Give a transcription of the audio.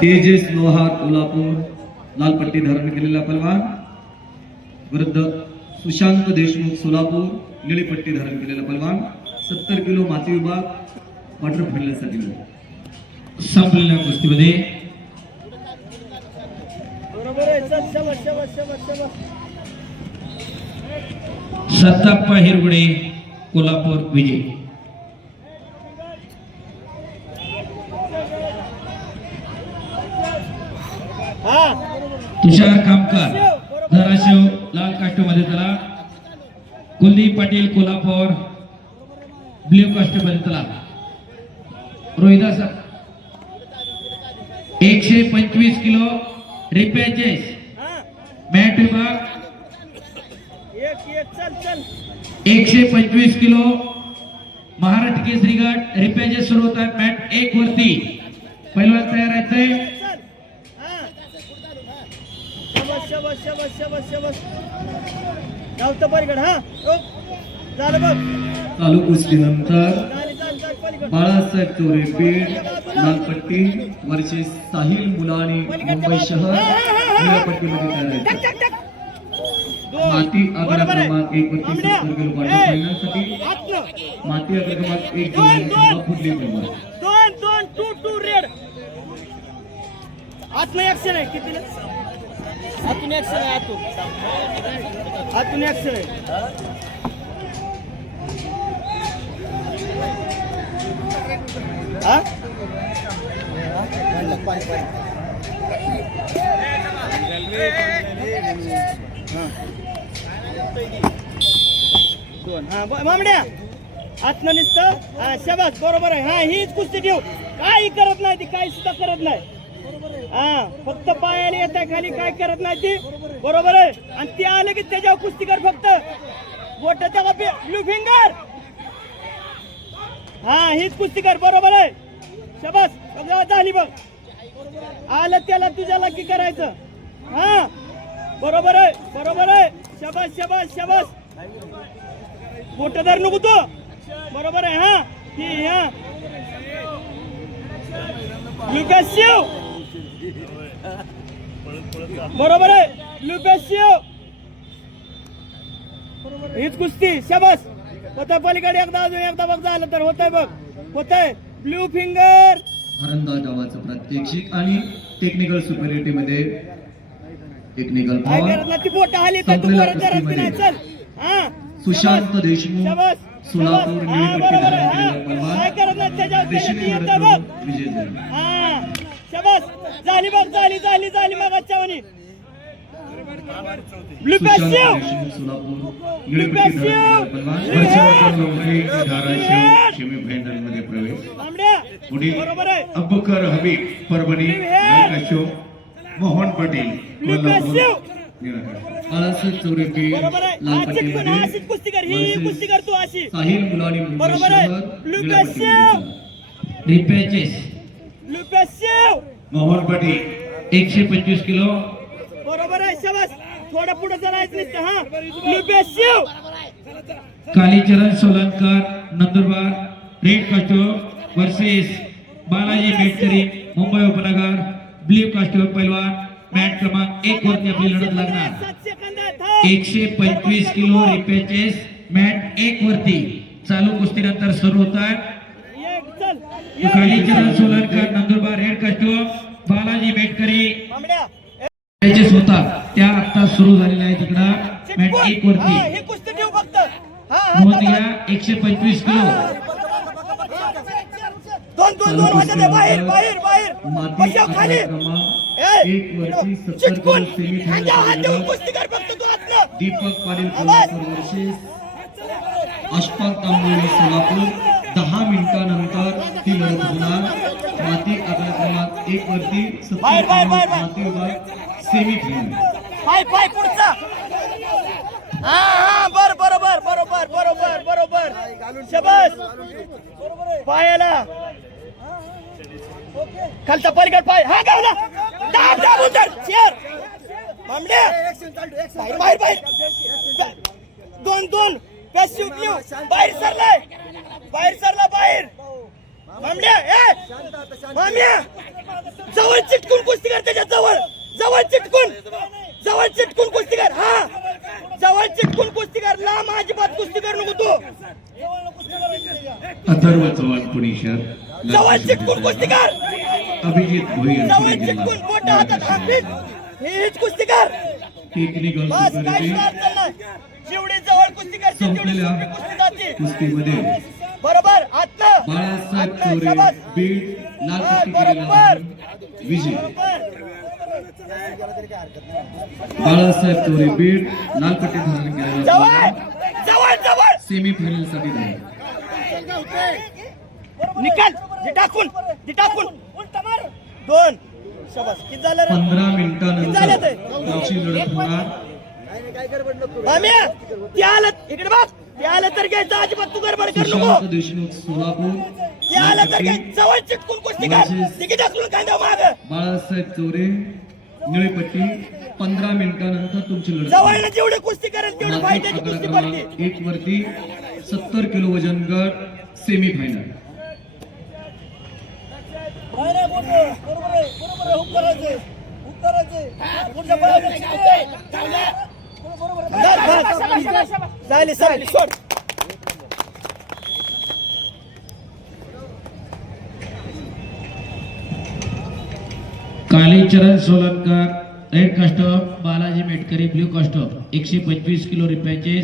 तेजस लोहार कोल्हापूर लाल पट्टी धारण केलेला पहलवान विरुद्ध सुशांत देशमुख सोलापूर निळी पट्टी धारण केलेला पहलवान 70 किलो माती विभाग क्वार्टर फायनलसाठी संपलेल्या कुस्तीमध्ये सत्ताप्पा हिरगुडे कोल्हापूर विजय. तुषार कामकार धाराशिव लाल कास्टमध्ये त्याला, कुलदीप पाटील कोल्हापूर ब्ल्यू कास्टमध्ये त्याला, रोहिदास 125 किलो रिपेचेस मॅट विभाग 125 किलो महाराष्ट्र केसरी गट रिपेचेस सुरू होतात मॅट 1 वरती. पहिलवान तयार आहे. चालू कुस्तीनंतर बाळासाहेब चोरे बीड लाल पट्टी वर्षे साहिल मुलानी मुंबई शहर निळ्या पट्टीमध्ये तयार आहेत. माती आकडा क्रमांक 1 वरती 70 किलो क्वार्टर फायनलसाठी माती आकडा क्रमांक 1 फुटली क्रमांक 2 रेड आत्म ऍक्शन आहे. किती आतून ऍक्शन आहे. आतून ऍक्शन आहे. हा मामड्या आत्मनिष्ठ शबास बरोबर आहे. हा हीच कुस्ती ठेव. काही करत नाही ती, काही सुद्धा करत नाही. हा फक्त पायाला येत आहे खाली, काय करत नाही ती. बरोबर आहे. आणि ते आलं की त्याच्यावर कुस्ती कर फक्त बोट त्याला ब्लू फिंगर. हा हीच कुस्ती कर. बरोबर आहे. शबास झाली बघ. आलं त्याला तुझ्या लकी करायचं. हा बरोबर आहे. बरोबर आहे. शबास शबास शबास. बोट धर नको तू. बरोबर आहे. हा ही हा लुकाशिव बरोबर आहे. लुकाशिव हीच कुस्ती. शबास. होता पलीकडे एकदा अजून एकदा बघ. झालं तर होतंय बघ. होतंय ब्लू फिंगर. आनंदा गावाचं प्रात्यक्षिक आणि टेक्निकल सुपरिटी मध्ये टेक्निकल बोट आली तर तू परत नाही. चल हा सुशांत देशमुख सोलापूर निळी पट्टी धारण केलेला काय करत नाही त्याच्यावर विजय झाला. हा शबास. झाली बघ. झाली झाली झाली मग चावणी. ब्लू सुशांत देशमुख सोलापूर निळी पट्टी धारण केलेला धाराशिव सेमीफायनल मध्ये प्रवेश. पुढील अबुकर हबीब परभणी नागशो मोहन पटेल कोल्हापूर बाळासाहेब चौरे बीड लाल पट्टीमध्ये कुस्ती कर. ही कुस्ती कर तू अशी. साहिल मुलानी मुंबई शहर निळ्या पट्टीमध्ये रिपेचेस मोहन पटेल 125 किलो. बरोबर आहे. शबास. थोडं पुढे चालायचं नसतं. हा लुपेशिव. कालीचरण सोलंकर नंदुरबार रेड कास्टो वर्सेस बालाजी मेटकरी मुंबई उपनगर ब्ल्यू कास्टो पैलवान मॅट क्रमांक 1 वरती आपली लढत लागणार. 125 किलो रिपेचेस मॅट 1 वरती चालू कुस्तीनंतर सुरू होतात. कालीचरण सोलंकर नंदुरबार रेड कास्टो बालाजी मेटकरी रिपेचेस होतात त्या आता सुरू झालेल्या आहेत. तिकडं मॅट 1 वरती हे कुस्ती ठेव फक्त. नोंद घ्या. 125 किलो दोन वाजत आहे. बाहेर बाहेर बाहेर बसव खाली. चिटकून हात कुस्ती कर फक्त तू आतलं. दीपक पाटील कोल्हापूर वर्सेस अशफाक तांबोळी सोलापूर 10 मिनिटांनंतर ती लढत होणार. माती आकडा क्रमांक 1 वरती 70 माती विभाग सेमीफायनल. पाय पाय पुढचा. हा हा बरोबर बरोबर बरोबर बरोबर. शबास. पायाला खालचा पलीकड पाय. हा गावला. दाब दाब उतर. चेअर मामड्या बाहेर बाहेर. 2 पॅसिव ब्ल्यू बाहेर सरलाय. बाहेर सरला बाहेर. मामड्या ए माम्या जवळ चिटकून कुस्ती कर, त्याच्या जवळ जवळ चिटकून कुस्ती कर. हा जवळ चिटकून कुस्ती कर, लांब अजिबात कुस्ती कर नको तू. अथर्व चव्हाण पुणे शहर. जवळ चिटकून कुस्ती कर, अभिजित भोईर जवळ चिटकून बोट हातात हातीत हीच कुस्ती कर. टेक्निकल बस काय सुपरिटी. अडचण नाही. जेवढी जवळ कुस्ती करते तेवढी संपलेल्या सोपी कुस्ती जाते. कुस्तीमध्ये बरोबर आतलं बाळासाहेब आतलं, चोरे शाबास. बीड लाल पट्टी केलेला बरोबर. विजय. बरोबर. बाळासाहेब चोरे बीड लाल पट्टी धारण केलेला जवळ जवळ सेमी फायनल साठी धावला. निकाल जे टाकून उलटा मार. 2 शाबास. किती झालं रे? 15 किती झालं मिनिटानंतर ते? तुमची लढत होणार. माम्या ते आलं इकडे बघ. ते आलं तर घ्यायचं, अजिबात तू गडबड कर नको. सुशांत देशमुख सोलापूर ते आलं तर घ्यायचं, जवळ चिटकून कुस्ती कर. तिकीट ढकलून कांद्या माग. बाळासाहेब चोरे निळी पट्टी. 15 मिनिटानंतर तुमची लढत जवळ जेवढी कुस्ती करेल तेवढी माती फायद्याची आकडा कुस्ती क्रमांक पडली. 1 वरती 70 किलो वजन गट सेमी फायनल. झाली सोड. कालीचरण सोलनकर रेड कास्टॉप, बालाजी मेटकरी ब्ल्यू कास्टॉप 125 किलो रुपयाचे